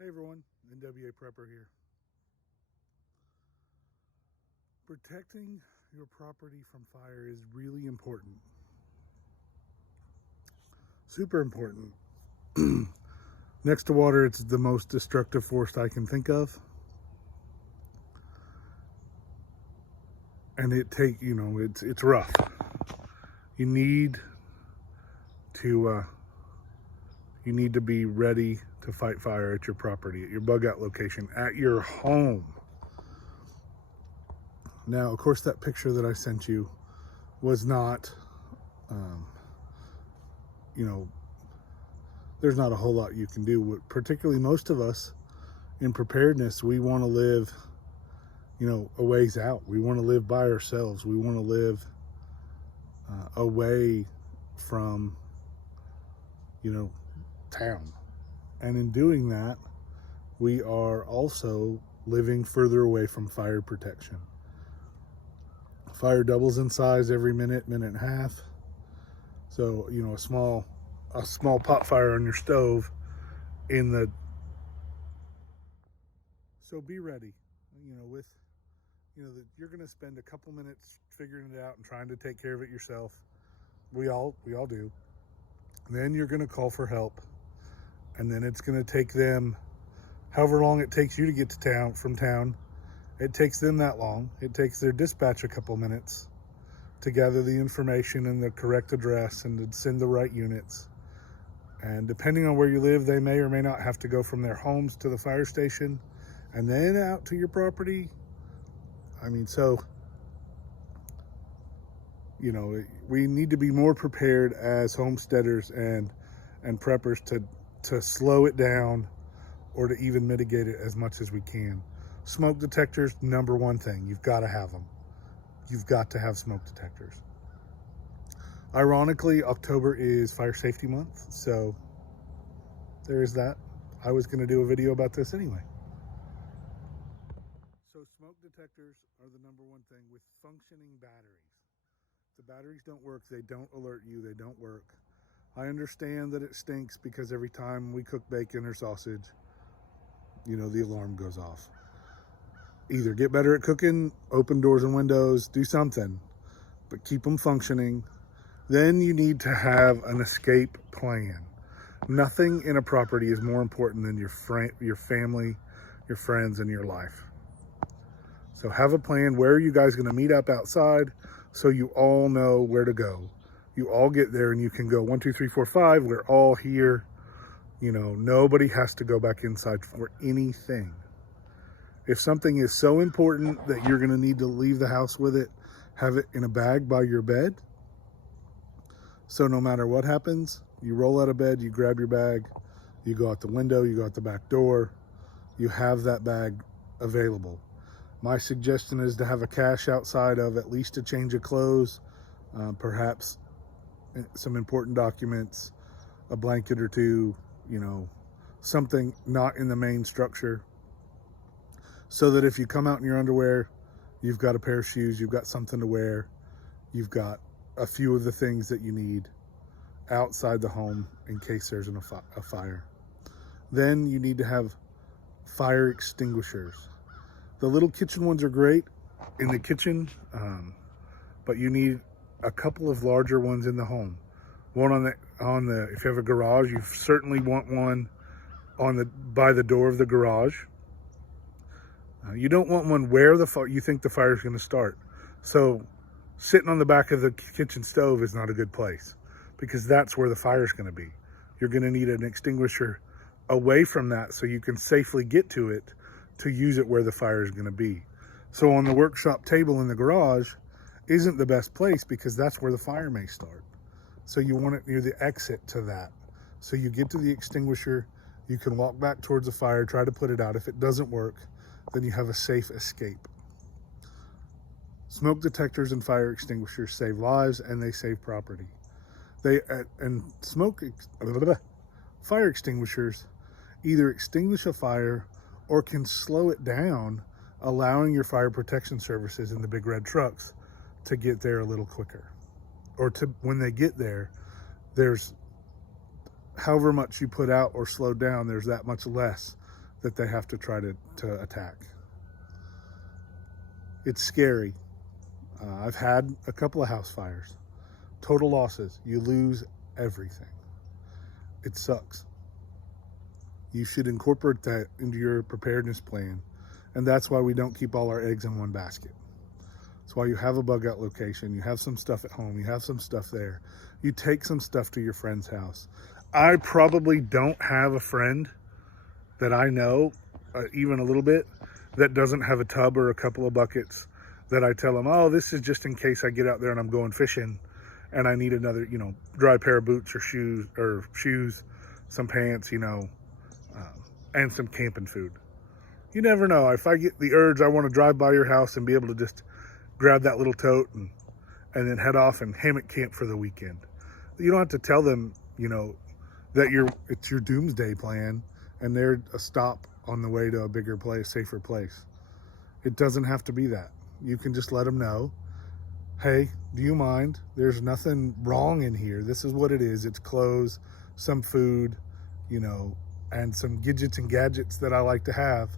Hey everyone, NWA Prepper here. Protecting your property from fire is really important. Super important. Next to water, it's the most destructive force I can think of. And it's rough. You need to be ready to fight fire at your property, at your bug out location, at your home. Now, of course, that picture that I sent you was not, there's not a whole lot you can do. Particularly most of us in preparedness, we want to live, a ways out. We want to live by ourselves. We want to live away from, town. And in doing that, we are also living further away from fire protection. Fire doubles in size every minute and a half. So, a small pot fire on your stove so be ready, that you're going to spend a couple minutes figuring it out and trying to take care of it yourself. We all do. Then you're going to call for help. And then it's going to take them however long it takes you to get to from town. It takes them that long. It takes their dispatch a couple minutes to gather the information and the correct address and to send the right units. And depending on where you live, they may or may not have to go from their homes to the fire station and then out to your property. We need to be more prepared as homesteaders and preppers to slow it down or to even mitigate it as much as we can. Smoke detectors, number one thing. You've got to have them. You've got to have smoke detectors. Ironically, October is Fire Safety Month, so there is that. I was going to do a video about this anyway. So smoke detectors are the number one thing with functioning batteries. If the batteries don't work, they don't alert you, they don't work. I understand that it stinks because every time we cook bacon or sausage, the alarm goes off. Either get better at cooking, open doors and windows, do something, but keep them functioning. Then you need to have an escape plan. Nothing in a property is more important than your family, your friends, and your life. So have a plan. Where are you guys going to meet up outside so you all know where to go? You all get there and you can go 1, 2, 3, 4, 5. We're all here. Nobody has to go back inside for anything. If something is so important that you're going to need to leave the house with it, have it in a bag by your bed. So no matter what happens, you roll out of bed, you grab your bag, you go out the window, you go out the back door, you have that bag available. My suggestion is to have a cache outside of at least a change of clothes, perhaps some important documents, a blanket or two, something not in the main structure, so that if you come out in your underwear, you've got a pair of shoes, you've got something to wear, you've got a few of the things that you need outside the home in case there's a fire. Then you need to have fire extinguishers. The little kitchen ones are great in the kitchen, but you need a couple of larger ones in the home. One if you have a garage, you certainly want one by the door of the garage. You don't want one where you think the fire is going to start. So sitting on the back of the kitchen stove is not a good place because that's where the fire is going to be. You're going to need an extinguisher away from that so you can safely get to it to use it where the fire is going to be. So on the workshop table in the garage isn't the best place because that's where the fire may start. So you want it near the exit to that. So you get to the extinguisher, you can walk back towards the fire, try to put it out. If it doesn't work, then you have a safe escape. Smoke detectors and fire extinguishers save lives and they save property. Fire extinguishers either extinguish a fire or can slow it down, allowing your fire protection services in the big red trucks to get there a little quicker. Or when they get there, there's however much you put out or slow down, there's that much less that they have to try to attack. It's scary. I've had a couple of house fires. Total losses. You lose everything. It sucks. You should incorporate that into your preparedness plan. And that's why we don't keep all our eggs in one basket. That's why you have a bug out location. You have some stuff at home. You have some stuff there. You take some stuff to your friend's house. I probably don't have a friend that I know, even a little bit, that doesn't have a tub or a couple of buckets that I tell them, oh, this is just in case I get out there and I'm going fishing and I need another, dry pair of boots or shoes, some pants, and some camping food. You never know. If I get the urge, I want to drive by your house and be able to just grab that little tote and then head off and hammock camp for the weekend. You don't have to tell them, that it's your doomsday plan and they're a stop on the way to a bigger place, safer place. It doesn't have to be that. You can just let them know, hey, do you mind? There's nothing wrong in here. This is what it is. It's clothes, some food, and some gadgets and gadgets that I like to have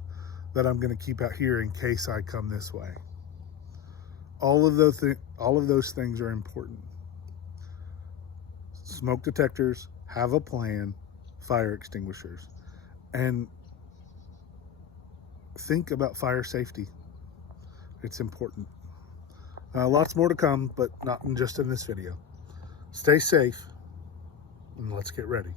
that I'm going to keep out here in case I come this way. All of those things are important. Smoke detectors, have a plan, fire extinguishers, and think about fire safety. It's important. Lots more to come, but not just in this video. Stay safe, and let's get ready.